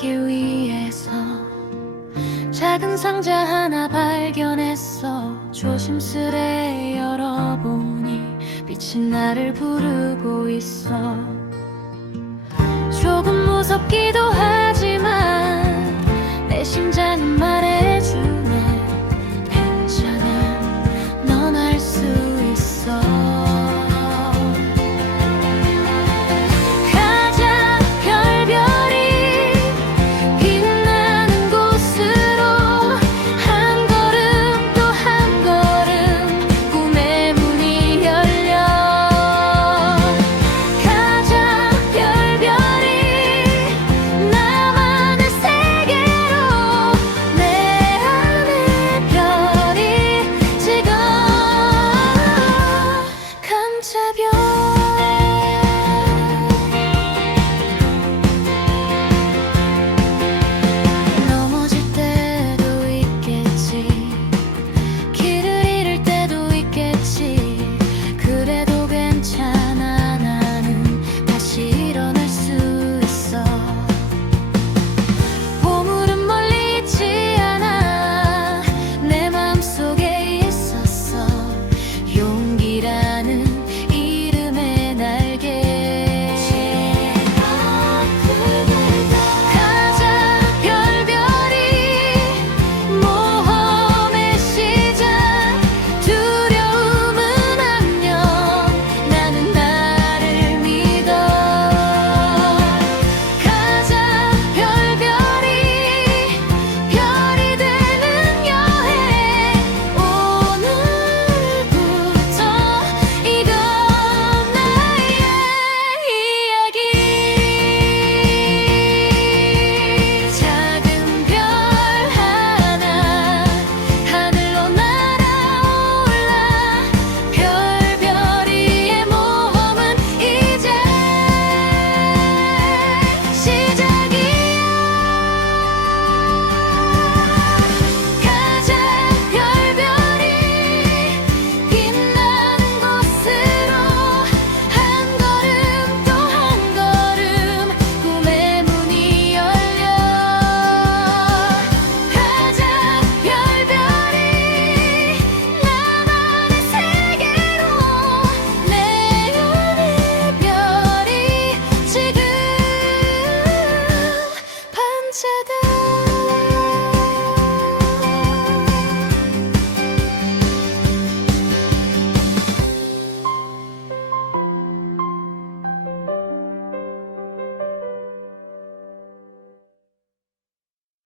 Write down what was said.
길 위에서 작은 상자 하나 발견했어. 조심스레 열어보니 빛이 나를 부르고 있어. 조금 무섭기도 해